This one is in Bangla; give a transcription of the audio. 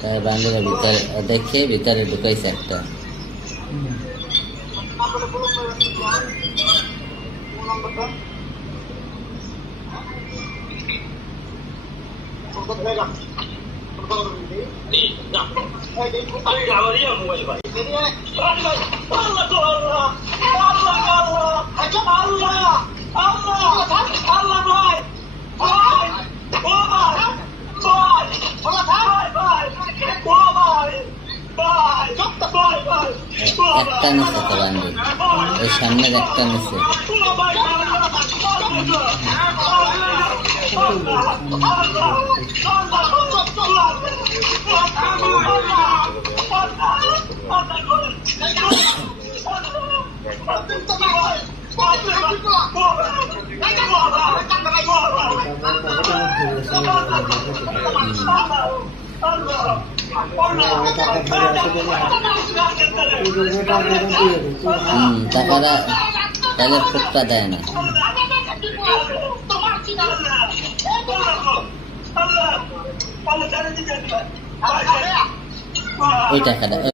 তার বান্ধবের ভিতরে দেখে ভিতরে ঢুকাইছে একটা। একটা নিচে তো বান্ধব ওই সামনের একটা নিচে। টাকাটা তাহলে ফুটটা দেয় না ওই টাকাটা।